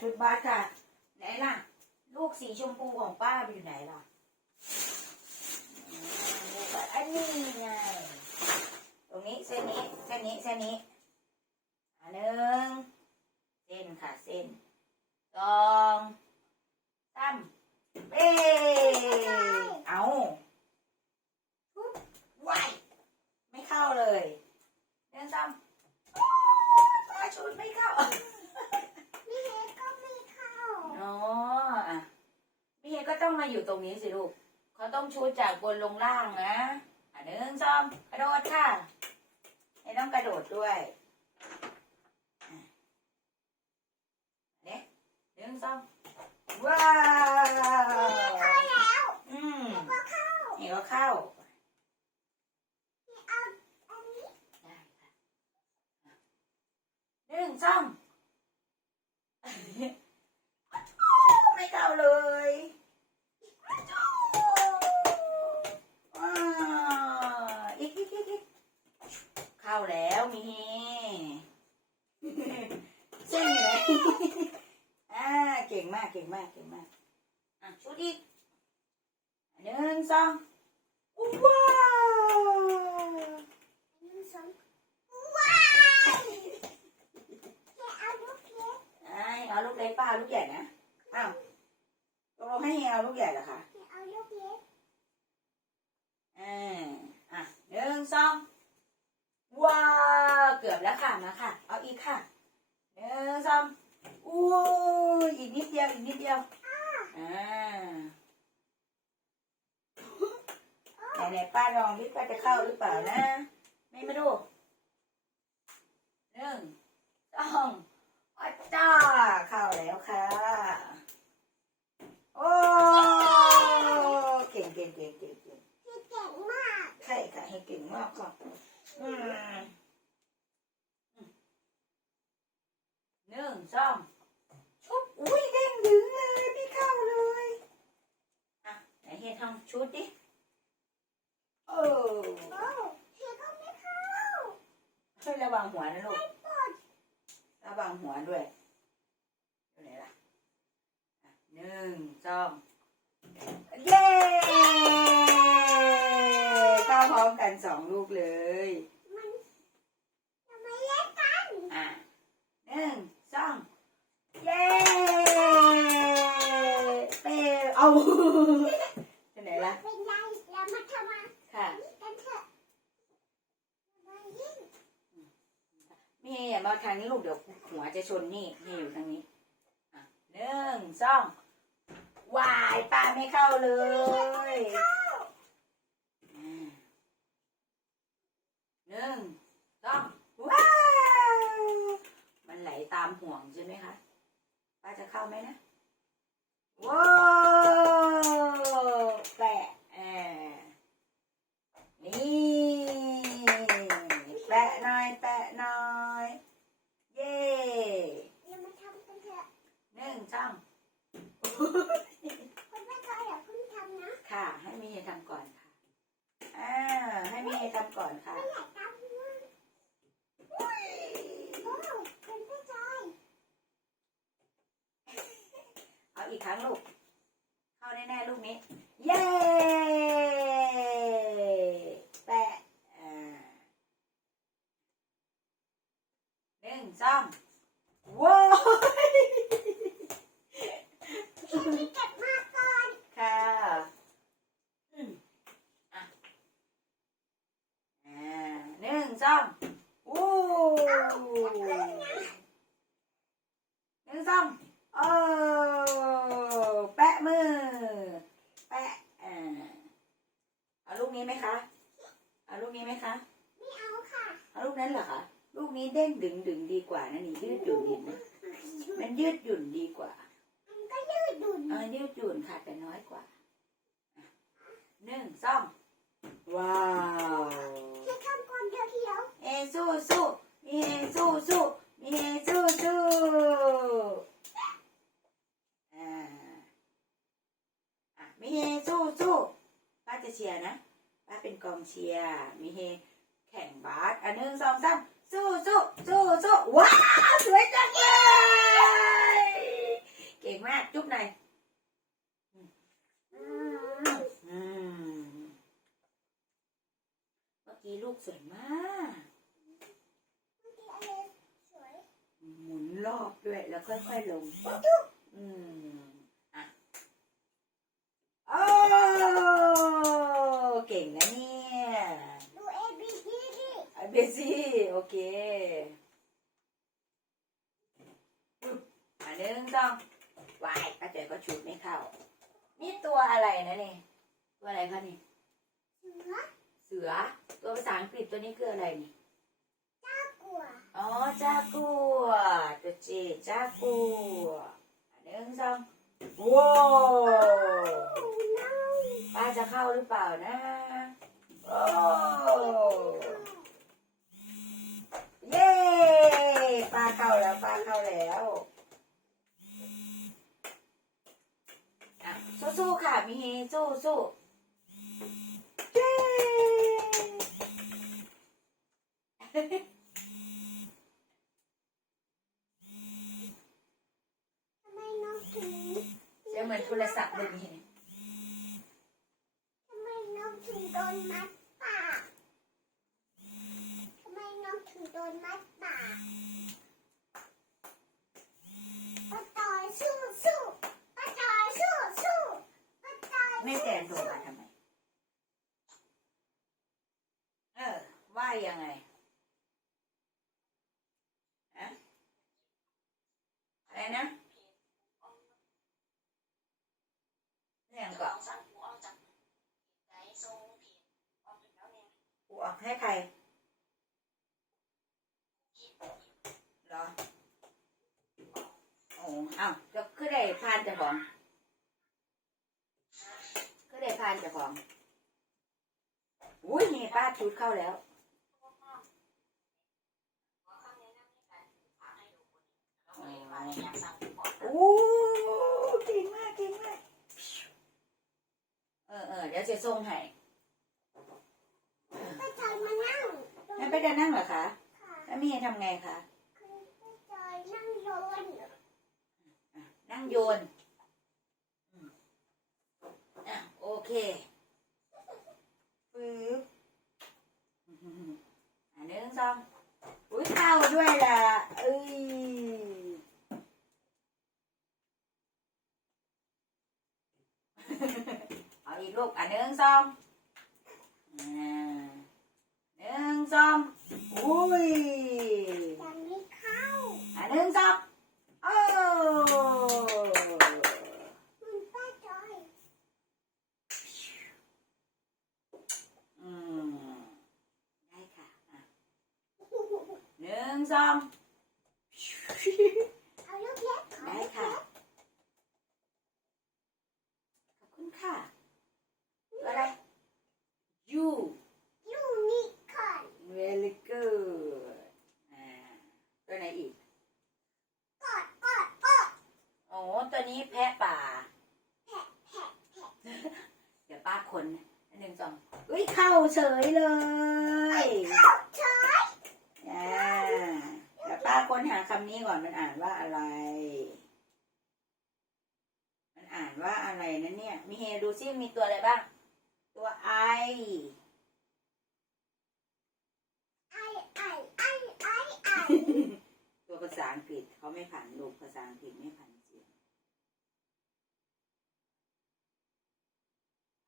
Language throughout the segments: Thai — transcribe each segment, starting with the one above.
ชุดบาสค่ะ ไหนล่ะ ลูกสีชมพูของป้าไปอยู่ไหนล่ะอันนี้ไงตรงนี้เส้นนี้เส้นนี้เส้นนี้อันหนึ่งเส้นค่ะเส้นสองสามเอ้เอาว้ายไม่เข้าเลยเดินซ้ำโอ๊ยปลาชุดไม่เข้า พี่เฮก็ไม่เข้า อ๋ออะพี่เฮก็ต้องมาอยู่ตรงนี้สิลูกเขาต้องชูจากบนลงล่างนะอะหนึ่งสองกระโดดค่ะไม่ต้องกระโดดด้วยเนี่ยหนึ่งสองว้าวเข้าแล้วอืมก็เข้านี่ก็เข้าเอาอันนี้ได้ค่ะหนึ่งสอง ไม่เข้าเลยอ่าอีกอีกอีกอีกเข้าแล้วมีเส้นอยู่ไหนอ่าเก่งมากเก่งมากเก่งมากอะชุดอีกหนึ่งสองว้าวหนึ่งสองว้ายแกเอาลูกเล็กไอ้เอาลูกเล็กป้าเอาลูกใหญ่นะอ้าว ตกลงให้เฮียเอาลูกใหญ่เหรอคะเอาลูกเล็กอ่าอะหนึ่งสองว้าเกือบแล้วค่ะมาค่ะ เอาอีกค่ะหนึ่งสองอู้อีกนิดเดียวอีกนิดเดียวอ่าไหนไหนๆป้าลองดิป้าจะเข้าหรือเปล่านะ ไม่มาดูหนึ่งสองอ้าจ้าเข้าแล้วค่ะ โอ้เก่งเก่งเก่งเก่งเก่งเก่งมากใช่ค่ะให้เก่งมากค่ะอืมหนึ่งสองชุบอุ้ยเด้งดึงเลยไม่เข้าเลยอะไหนเฮียทำชุดดิโอ้โอ้เฮก็ไม่เข้าช่วยระวังหัวนะลูกระวังหัวด้วยอยู่ไหนล่ะ หนึ่งสองเย้เข้าพร้อมกันสองลูกเลยมันไมเล่นกันอะหนึ่งสองเย้เปเอาที่ไหนล่ะเป็นไรเรามาทำมาค่ะกันเถอะมีอย่ามาทางนี้ลูกเดี๋ยวหัวจะชนนี่นี่อยู่ทางนี้อะหนึ่งสองวายปลา ไม่เข้าเลยอ่าหนึ่งสองว้าวมันไหลตามห่วงใช่ไหมคะป้าจะเข้าไหมนะว้าวแปะเออนี่แปะหน่อยแปะหน่อยเย้เรามาทำกันเถอะหนึ่งสอง คุณแม่ก็อย่าเพิ่งทำนะ ค่ะ ให้มีเฮทำก่อนค่ะอ่าให้มีเฮ ทำก่อนค่ะไม่อยากทำนะโอ้เป็นผู้ชายเอาอีกครั้งลูก เข้าแน่ๆลูกนี้ เย้แปะอ่าหนึ่งสองว้าว พี่เก็บมาก่อน ค่ะอืมอะอ่าหนึ่งสองอู้หนึ่งสองโอ้แปะมือ แปะอ่าเอาลูก นี้ไหมคะเอาลูกนี้ไหมคะ ไม่เอาค่ะ เอาลูกนั้นเหรอคะ ลูกนี้เด้งดึงดึงดีกว่านะนี่ยืดหยุ่นเห็นไหมมันยืดหยุ่นดีกว่า มันก็ยืดดุนเออยืดหยุ่นค่ะแต่น้อยกว่าอะหนึ่งสองว้าวพี่ทำก่อนเดี๋ยวเดียวเอสู้สู้มีเอสู้สู้มีเอสู้สู้อ่าอะมีเฮสู้สู้ป้าจะเชียร์นะ ป้าเป็นกองเชียร์มีเฮแข่งบาสอันหนึ่งสองสามสู้สู้สู้สู้ว้าสวยจังเลยเก่งมากจุ๊บหน่อยเมื่อกี้ลูกสวยมากหมุนรอบด้วยแล้วค่อยๆลงอืม ก่งนะเนี่ยดู A B C ดิอะเบซี่โอเคปึ๊บอะหนึ่งสองวายป้าเจ๋ก็ชุดไม่เข้า นี่ตัวอะไรนะนี่ตัวอะไรคะนี่ เสือเสือ ตัวภาษาอังกฤษตัวนี้คืออะไรนี่น่ากลัวอ๋อจากัวตัวเจจากัวหนึ่งสองว้าวโอ้น้ป้าจะเข้าหรือเปล่านะโอ้ เย้ปลาเข้าแล้วปลาเข้าแล้วอะสู้ๆค่ะมีเฮสู้สู้เย้ ทำไมน้องถึง เสียงเหมือนโทรศัพท์เลยนี่ ทำไมน้องถึงโดนมัดปากทำไมน้องถึงโดนมัดปากป้าต่อยสู้สู้ป้าต่อยสู้สู้ป้าต่อย แม่แกนโทรมาทำไม เออ ว่ายังไงอะอะไรนะเนี่ยก็กูออก ให้ใครเหรอโอ้เอ้าจะคือได้พานเจ้าของคือได้พานเจ้าของอุ้ยนี่ป้าชุดเข้าแล้วโอ้เก่งมากเก่งมากเออเออเดี๋ยวจะส่งให้ ป้าต่อยมานั่งตรงงั้นนี้ไปเดินนั่งเหรอคะค่ะแล้วมีให้ทำไงคะคือป้าต่อยนั่งโยนอะนั่งโยนอืมอะโอเคปึ๊บอันหนึ่งสองอุ้ยเข้าด้วยล่ะเอ้ยเอาอีกลูกอันหนึ่งสองอ่า หนึ่งสองอุ้ยยังไม่เข้าอันหนึ่งสองโอ้มันป้าต่อยอืมได้ค่ะอะหนึ่งสอง เอาลูกเล็กขอ ได้ ลูก ค่ะ เล็ก ขอบคุณค่ะตัวอะไร you ยูนิคอร์น very good อ่าตัวไหนอีก กอดกอดกอดโอ้ตัวนี้แพะป่า แผะแผะแผะเดี๋ยวป้าคนอันหนึ่งสองอุ้ยเข้าเฉยเลยเข้าเฉยอ่าเดี๋ยวป้าค้นหาคำนี้ก่อนมันอ่านว่าอะไร มันอ่านว่าอะไรนะเนี่ย มีเฮดูซิมีตัวอะไรบ้าง ตัวไอไอไอไอไอไอตัวภาษาอังกฤษเขาไม่ผ่านลูกภาษาอังกฤษไม่ผ่านเสียง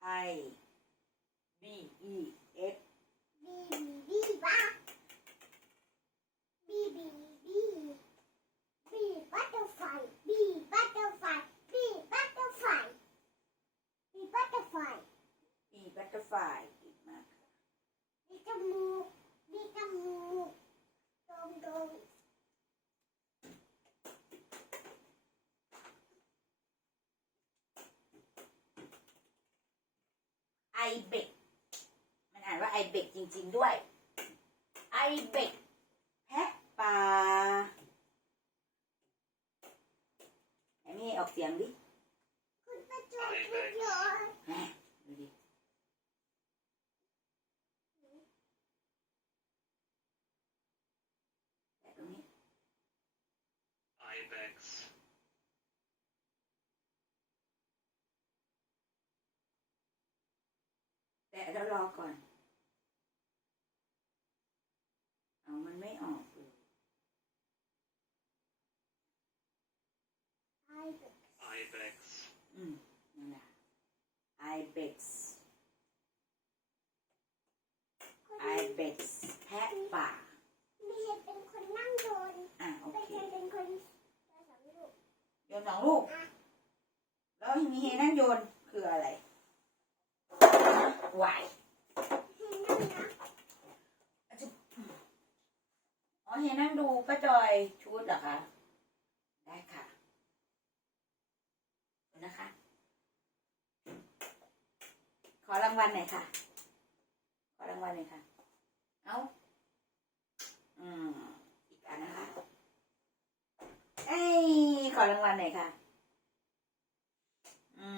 ไอ B E S บีบีบีบ้าบีบีบีบีบัตเตอร์ไฟบีบัตเตอร์ไฟบีบัตเตอร์ไฟบีบัตเตอร์ไฟ E butterfly อีกมากค่ะมีจมูก มีจมูกตรงตรงไอเบกมันอ่านว่าไอเบกจริง ๆ ด้วย ไอเบก รอก่อน เอามันไม่ออกเลย ibex อืมนั่นแหละ ibex ibex แพะป่าไมีใช่เป็นคนนั่งโดนอะโอเคเป็นคนเราสองลูกโยนสองลูกแล้วมีเฮนั่งโยนคืออะไรไหว อ๋อเฮนั่งดูป้าจอยชุดเหรอคะ ได้ค่ะดูนะคะ ขอรางวัลหน่อยค่ะ ขอรางวัลหน่อยค่ะ เอาอืมอีกอันนะคะ เอ้ยขอรางวัลหน่อยค่ะ อื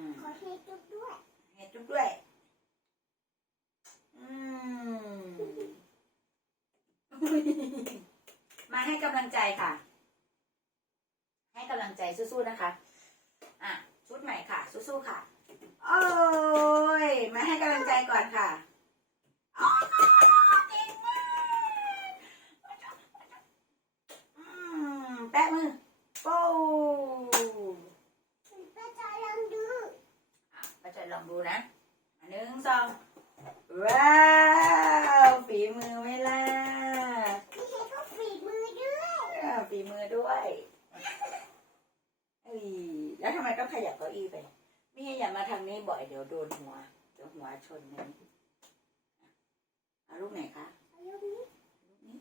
ม ขอเฮจุ๊บด้วยเห็ดจุ๊บด้วย อืม มาให้กำลังใจค่ะ ให้กำลังใจสู้ๆนะคะ อะ ชุดใหม่ค่ะ สู้ๆค่ะ โอ้ย มาให้กำลังใจก่อนค่ะโอ้เก่งมากอืมแปะมือโอ้ป้าจอยลองดูอะป้าจะลองดูนะอันหนึ่งสอง ว้าวฝีมือไหม่ล่ะพี่เฮก็ฝีมือด้วยอ่าฝีมือด้วยเอ้ยแล้วทำไมต้องขยับเก้าอี้ไปไม่ให้อย่ามาทางนี้บ่อยเดี๋ยวโดนหัวเดี๋ยวหัวชนนะเอาลูกไหนคะเอาลูกนี้ลูกนี้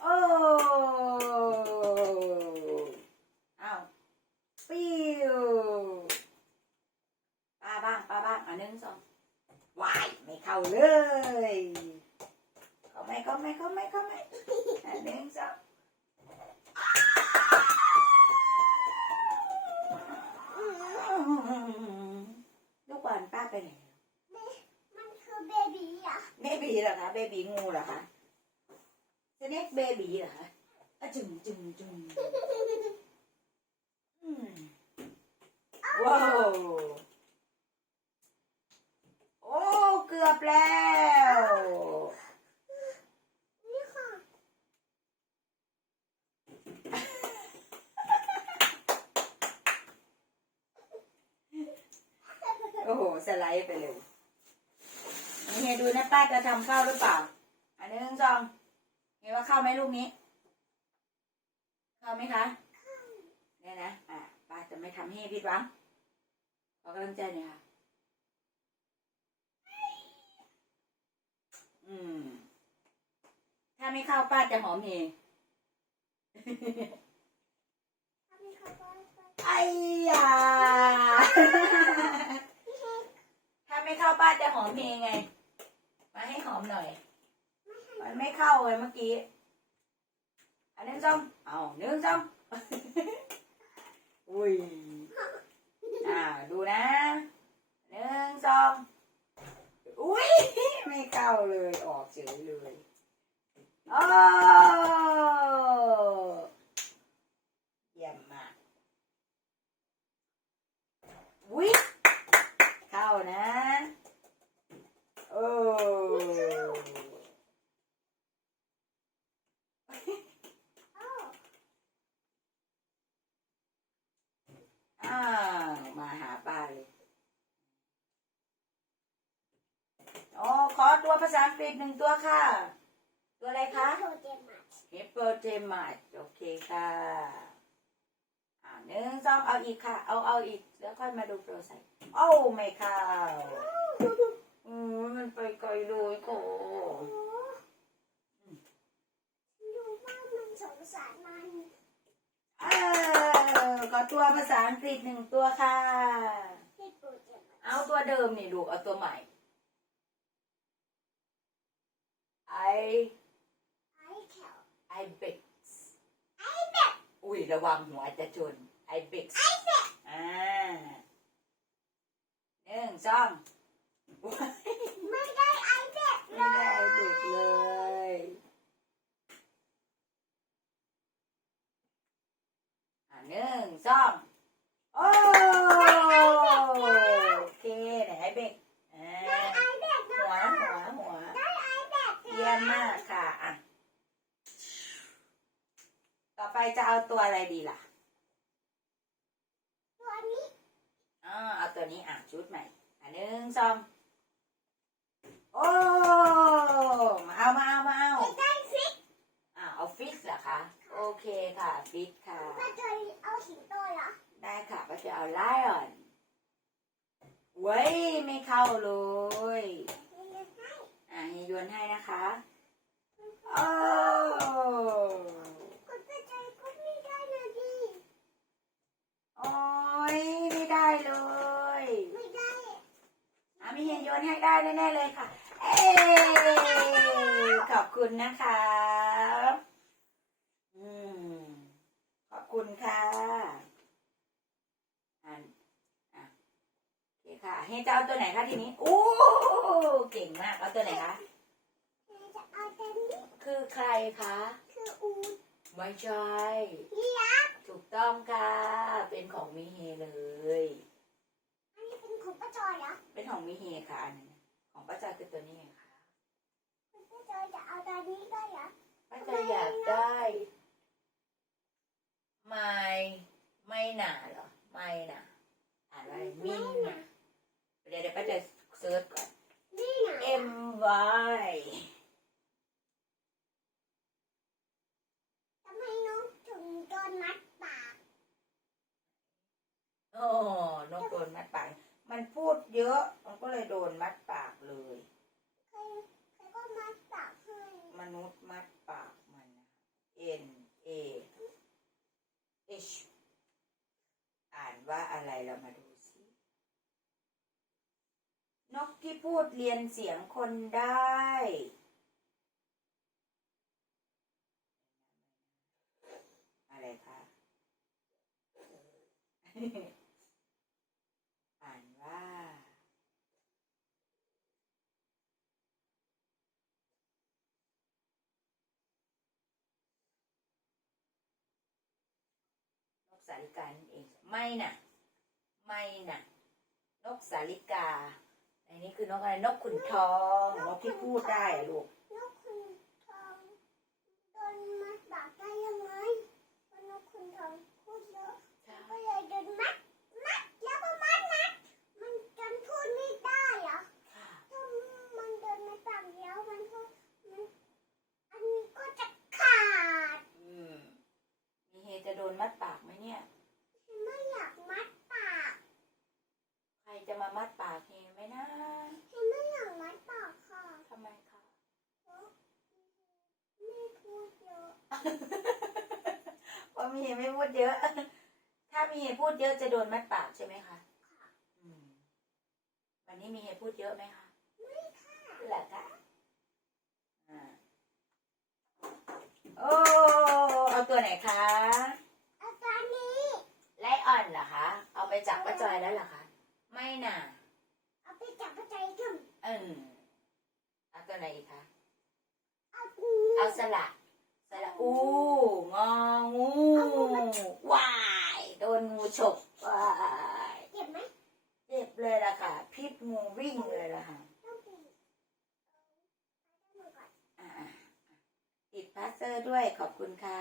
โอ้เอาปิ้วป้าบ้างป้าบ้างอัน หนึ่งสองวายไม่เข้าเลยเข้าไม่เข้าไม่เข้าไม่เข้าไม่อันหนึ่งสองลูกบอลป้าไปไหนมันคือเบบีอะเบบีเหรอคะเบบีงูเหรอคะสเน็กเบบีเหรอคะอะจึงจึงจึงอืมว้าวโอ้ เกือบแล้ว นี่ค่ะโอ้โหสไลด์ไปเลยนี่เฮียดูนะป้าจะทำข้าวหรือเปล่า อันนึงสองเห็นว่าเข้าไหมลูกนี้ เข้าไหมคะเนี่ยนะ อะป้าจะไม่ทำให้ผิดหวังขอกำลังใจหน่อยค่ะ อืม ถ้าไม่เข้าป้าจะหอมเฮทำให้เขาไอ้ยาถ้าไม่เข้าป้าจะหอมเฮไง มาให้หอมหน่อย มันไม่เข้าเลยเมื่อกี้ อันหนึงสองเอาหนึ่งสองอุ้ย อ่า ดูนะหนึ่งสอง อุ้ยไม่เข้าเลยออกเฉยเลยโอ้เยี่ยมมากอุ้ยเข้านะ โอ้ โอ้ อ้าวมาหาป้าเลยโอ้ขอตัวภาษาอังกฤษหนึ่งตัวค่ะ ตัวอะไรคะโทรเจมส์มาเฮปโปเทมัสโอเคค่ะอ่าหนึ่งสองเอาอีกค่ะ เอาเอาอีก แล้วค่อยมาดูโปรไซต์โอ้ไม่เข้าอืมมันไปไกลเลยโกโอ้ดูว่ามันสงสารมันเออขอตัวภาษาอังกฤษหนึ่งตัวค่ะให้โปรเจมส์มาเอาตัวเดิมนี่ลูกเอาตัวใหม่ I ไอ้แถว I bex I bex อุ้ยระวังหัวจะชน I bex I bex อ่าหนึ่งสองไม่ได้ไอ้เด็กไม่ได้ I bex เลย อ่าหนึ่งสองโอ้โอเคไหน I bex อ่าไอ้เด็กหัวหัว หัวได้ไอ้เด็กเยี่ยมมากค่ะอะ ต่ออไปจะเอาตัวอะไรดีล่ะ ตัวนี้อ๋อเอาตัวนี้อะชุดใหม่อะหนึ่งสองโอ้มาเอามาเอามาเอาไม่ได้ฟิกอ่าเอาฟิกเหรอคะโอเคค่ะฟิกค่ะป้าจอยเอาสิงโตเหรอได้ค่ะก็จะเอาไลออนเว้ยไม่เข้าเลยไม่ได้ให้ อะให้โยนให้นะคะโอ้คุณป้าจอยก็ไม่ได้เลยดิโอ้ยไม่ได้เลย ไม่ได้อะมีเฮนโยนให้ได้แน่ๆเลยค่ะ เอ้ขอบคุณนะคะอืมขอบคุณค่ะอ่านอะโอเคค่ะเฮนจะเอาตัวไหนคะทีนี้โอ้เก่งมากเอาตัวไหนคะจะเอาตัวนี้ คือใครคะ คืออูดไม่ใช่ยีราฟถูกต้องค่ะ เป็นของมิเฮเลย อันนี้เป็นของป้าจอยเหรอ เป็นของมิเฮค่ะอันนี้ของป้าจอยคือตัวนี้ไงคะคุณป้าจอยจะเอาตัวนี้ได้เหรอป้าจอยอยากได้ ไม่ ไม่หนาเหรอ ไม่หนาอ่านว่าอะไรมินหนาเดี๋ยวเดี๋ยวป้าจะเซิร์ชก่อน นี่นะ M Y ทำไมน้องถึงโดนมัดปาก โอ้นกโดนมัดปาก มันพูดเยอะ มันก็เลยโดนมัดปากเลย ใครใครก็มัดปากให้ มนุษย์มัดปากมันนะ N A H อ่านว่าอะไรเรามาดูสิ นกที่ พูดเรียนเสียงคนได้ อะไรคะอ่านว่า นกสาลิกานั่นเอง ไม่น่ะ ไม่น่ะ นกสาลิกา อันนี้คือนกอะไรนกขุนทองนกที่พูดได้อะลูกนกขุนทองโดนมัดปากได้ยังไงเพราะนกขุนทองพูดเยอะก็เลยโดนมัดมัดแล้วก็มัดมัดมันจนพูดไม่ได้เหรอค่ะถ้ามันโดนมัดปากแล้วมันก็มันอันนี้ก็จะขาดอืมมีเฮจะโดนมัดปากไหมเนี่ย ไม่อยากมัดปาก ใคร จะมามัดปากเฮไหมนะฉันไม่อยากมัดปากค่ะทำไมคะเพราะไม่พูดเยอะเพราะมีเฮไม่พูดเยอะ ถ้ามีเฮพูดเยอะจะโดนมัดปากใช่ไหมคะอืมวันนี้มีเฮพูดเยอะไหมคะไม่ค่ะเหรอคะอ่าโอ้เอาตัวไหนคะเอาตอนนี้ไลออนเหรอคะ เอาไปจับป้าจอยแล้วเหรอคะ ไม่น่ะ เอาไปจับกระจายจุ่มเออเอาตัวไหนอีกคะ เอางูเอาสละสละอูงองูวายโดนงูฉกวายเจ็บไหมเจ็บเลยล่ะค่ะ พิษงูวิ่งเลยล่ะค่ะต้องปีนเอาเอามือก่อนอ่าๆติดพลาสเตอร์ด้วยขอบคุณค่ะ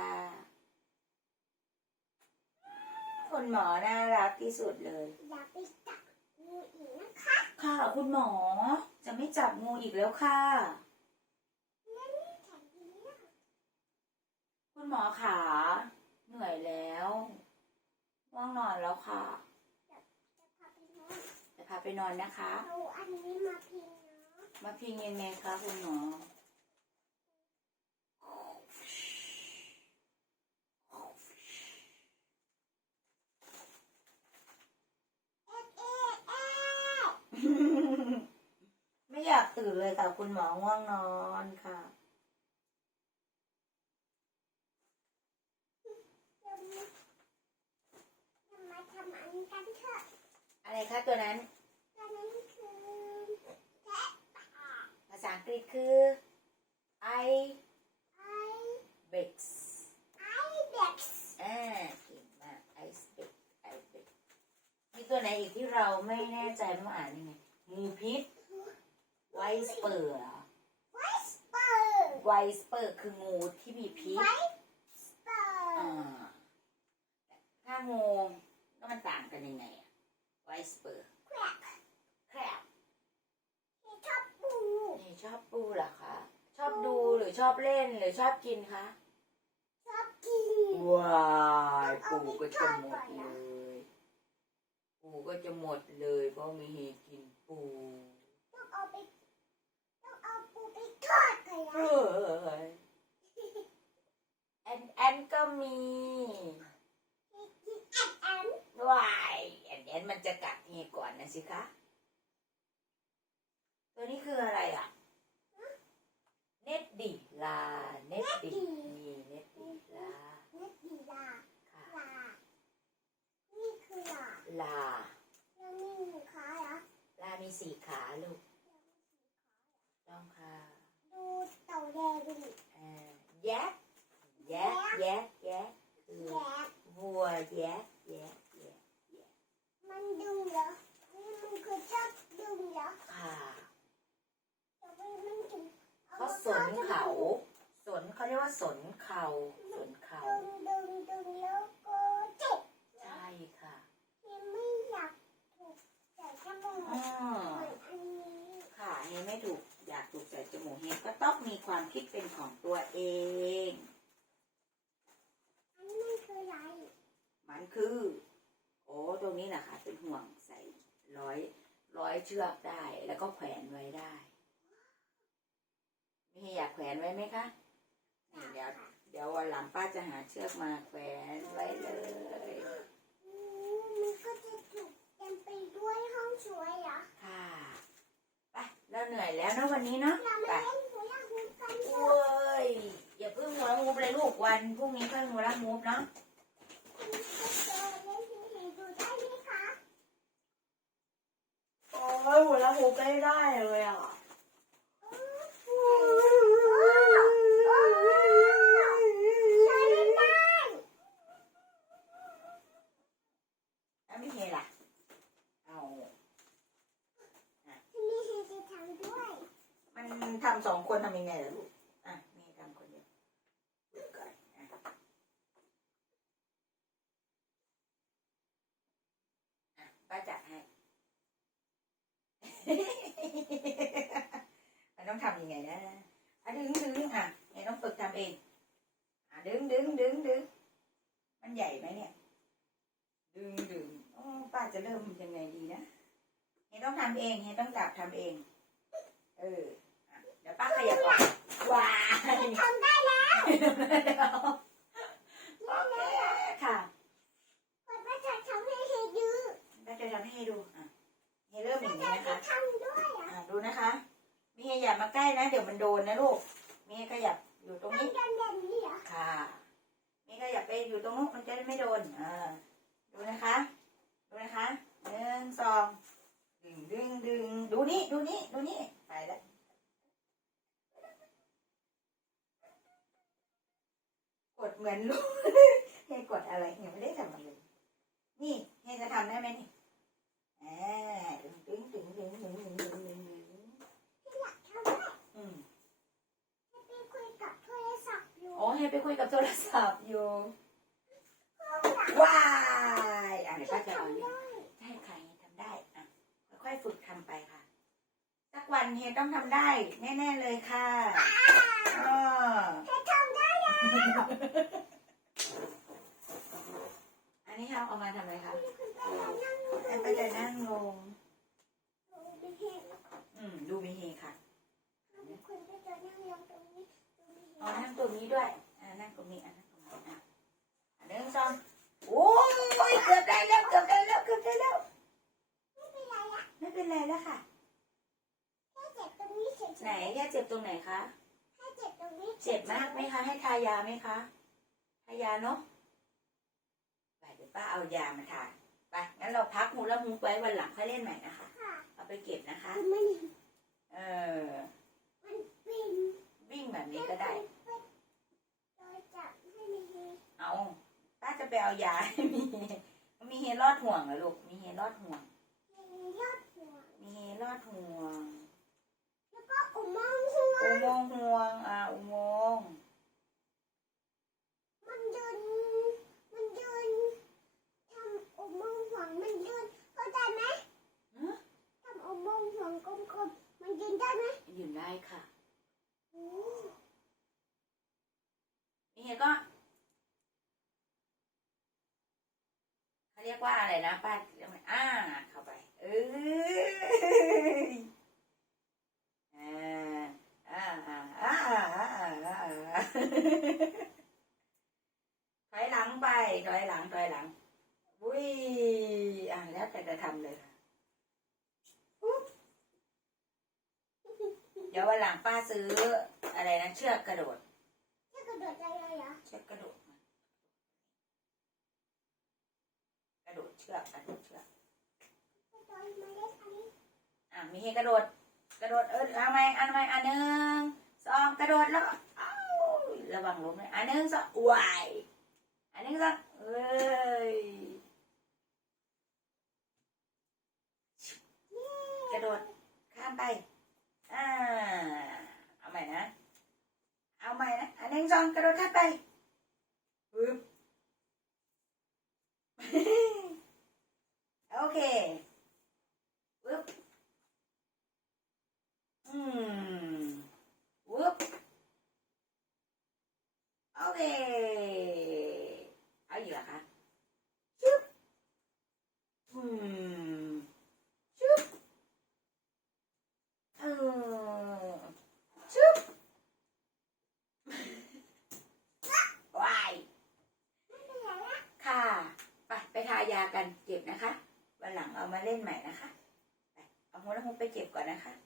คุณหมอน่ารักที่สุดเลยอย่าไปจับ งูอีกนะคะ ค่ะคุณหมอ จะไม่จับงูอีกแล้วค่ะนั่นแข็งดีนะคุณหมอขาเหนื่อยแล้วว่างนอนแล้วค่ะจะพาไปนอนจะพาไปนอนนะคะ เอาอันนี้มาพิงนะมาพิงยังไงคะคุณหมอ เอ๊ะเอ๊ะเอ๊ะ ไม่อยากตื่นเลยค่ะ คุณหมอง่วงนอนค่ะเดี๋ยวนี้จะมาทำอันกันเถอะอะไรคะตัวนั้นตอนนั้นคือแกะปากภาษาอังกฤษคือ I เราไม่แน่ใจว่าอ่านยังไงงูพิษไวสเปอร์ไวสเปอร์คืองูที่มีพิษถ้างูแล้วมันต่างกันยังไงไวสเปอร์แครบชอบปูชอบปูเหรอคะชอบดูหรือชอบเล่นหรือชอบกินคะ ชอบกิน ว้ายปูก็ชอบหมดเลย ปูก็จะหมดเลยเพราะมีเฮกินปูต้องเอาไปต้องเอาปูไปทอดก่อนเฮ้นะยแอนแอนก็มีกินแอนแอนว้ายแอนแอนมันจะกัดเฮก่อนนะสิคะตัวนี้คืออะไรอะ เน็ตดีลา เน็ตดีมีเน็ตดีลานี่กีฬาค่ะ ลานี่คือลาลา แล้วนี่หนึ่งขาเหรอ ลา มีสี่ขาลูกต้องค่ะดูเต่าแดงดิอ่าแยะแยะแยะแยะคือแยกวัวแยะแยะแยะมันดึงเหรอนี่มันคือชอบดึงเหรอค่ะแต่ว่ามันถึงเขาสนเขาสนเขาเรียกว่าสนเขาสนเขาดึงดึงดึงแล้วก็เจ็บใช่ค่ะ ยังไม่อยากถูกแต่ถ้ามัน อ๋อเหมือนอันนี้ค่ะเฮไม่ถูกอยากถูกใส่จมูกเฮก็ต้องมีความคิดเป็นของตัวเอง อันนี้มันคืออะไร มันคือ โอ้ตรงนี้นะคะเป็นห่วงใส่ร้อยร้อยเชือกได้แล้วก็แขวนไว้ได้มีอยากแขวนไว้ไหมคะนี่เดี๋ยวเดี๋ยววันหลังป้าจะหาเชือกมาแขวนไว้เลย อืมมันก็จะถูกเต็มไปด้ วยห้องสวยเหรอค่ะไปเราเหนื่อยแล้วนะวันนี้เนาะเราไปมาเล่นหัวลากหูกันเถโอ้อะยอย่าเพิ่งหัวงูเลยลูกวันพรุ่งนี้ค่อยหัวละมูฟเนาะคุณจะเจอเล่นที่ไหนดูได้ไหมคะโอ้ยหัวละมูฟไม่ได้เลยอะใช้ไม่ได้ แล้วไม่เฮล่ะ เอา ที่นี่ให้จะทำด้วย มันทำสองคน ทำยังไงล่ะลูก อะมีทำคนเดียวดูก่อนอ่อะป้าจัดให้ มันต้องทำยังไงนะอะดึงดึงอะเนี่ยต้องฝึกทำเอง อะดึงดึงดึงดึงมันใหญ่ไหมเนี่ย ดึงดึงโอ้ป้าจะเริ่มยังไงดีนะเฮยต้องทำเองเฮยต้องจับทำเอง เออ ป้าขยับก่อนว้ายทำได้แล้วโอเคค่ะกดว่าจะทำให้เฮยืดป้าจะทำให้เฮดูอะเฮเริ่มอย่างนี้นะจะคะทำด้วยอะอะดูนะคะมีเฮอย่ามาใกล้นะ เดี๋ยวมันโดนนะลูกมีเฮขยับอยู่ตรงมันนี้เดินแบบนี้เหรอค่ะมีขยับไปอยู่ตรงนู้นมันจะได้ไม่โดนอ่าดูนะคะ ดูนะคะหนึ่งสองดึงดึงดึงดูนี่ดูนี่ดูนี่ไปแล้ว ดเหมือนลูกให้กดอะไรยังไม่ได้ทำอะไรนี่เห้จะทำได้ไหมนี่อ่าถึงถึงถึงถึงถึงถึงถึงอยากทำด้วยอืมให้ไปคุยกับโทรศัพท์อยู่อ๋อให้ไปคุยกับโทรศัพท์อยู่ว้ายอะไหนป้าจะเอาเนี่ยใช่ค่ะเฮทำได้อะค่อยๆฝึกทำไปค่ะสักวันเฮต้องทำได้ แน่ ๆ เลยค่ะอ๋อ อันนี้ครับเอามาทำอะไรคะคุณไปแล้วนั่งแอนไปจะนั่งลงดูดิเห็นอืม ดูมีเฮค่ะคุณไปจะนั่งลงตรงนี้ดูดิอ๋อเห็นนั่งตรงนี้ด้วย อ่านั่งตรงนี้ อะนั่งตรงนี้อะอะหนึ่งสองโอ้ยเกือบได้แล้ว เกือบได้แล้ว เกือบได้แล้ว ไม่เป็นไรละไม่เป็นไรแล้วค่ะแค่เจ็บตรงนี้เฉยๆไหนแค่เจ็บตรงไหนคะแค่ เจ็บตรงนี้เจ็บมากไหมคะ ให้ทายาไหมคะทายาเนาะไปเดี๋ยวป้าเอายามาทาไปงั้นเราพักมูละมูไว้วันหลังค่อยเล่นใหม่นะคะค่ะเอาไปเก็บนะคะคือมันเออมันเป็นวิ่งแบบนี้ก็ได้โดยจับให้มีเฮเอาป้าจะไปเอายาให้มีมีเฮรอดห่วงเหรอลูก มีเฮรอดห่วง มียอดหัว มีเฮรอดห่วง แล้วก็อุโมงค์หัว อุโมงค์ห่วง อ่า อุโมงค์ มันเดินมันเดินทำอุโมงค์หัวมันเดินเข้าใจไหม ฮะ ทำอุโมงค์หัวกลมๆมันยืนได้ไหม ยืนได้ค่ะ โอ้ เรี ยกว่าอะไรนะป้าเรียกว่าอ่าเข้าไป เอออ่าอ่าอ่าอ่าอ่าอ่าถอยหลังไปถอยหลังถอยหลังอุ้ยอ่าแล้วแต่จะทำเลยค่ะปุ๊บเดี๋ยววันหลังป้าซื้ออะไรนะเชือกกระโดดจะกระโดดอะไรเหรอเชือกกระโดดมากระโดดเชือกกระโดดเชือกระโดดมาเล่นอันนี้อะมีให้กระโดด กระโดดเออเอาไหมอันไหมอันหนึ่งสองกระโดดแล้วอ้าระวังล้มเลยอันหนึ่งสองวายอันหนึ่งสองเอ้ยกระโดดข้ามไปอ่าเอาใหม่นะเอาใหม่นะอันหนึ่งสองกระโดดข้ามไปปึ๊บ โอเคปึ๊บอืมวึบโอเคเอาอยู่เหรอคะชึบอืมชึบเออชึบวาย ไม่เป็นไรละ ค่ะ ไปไปทายากันเจ็บนะคะ วันหลังเอามาเล่นใหม่นะคะ ไป เอาหัวน้ำมูกไปเจ็บก่อ นนะคะ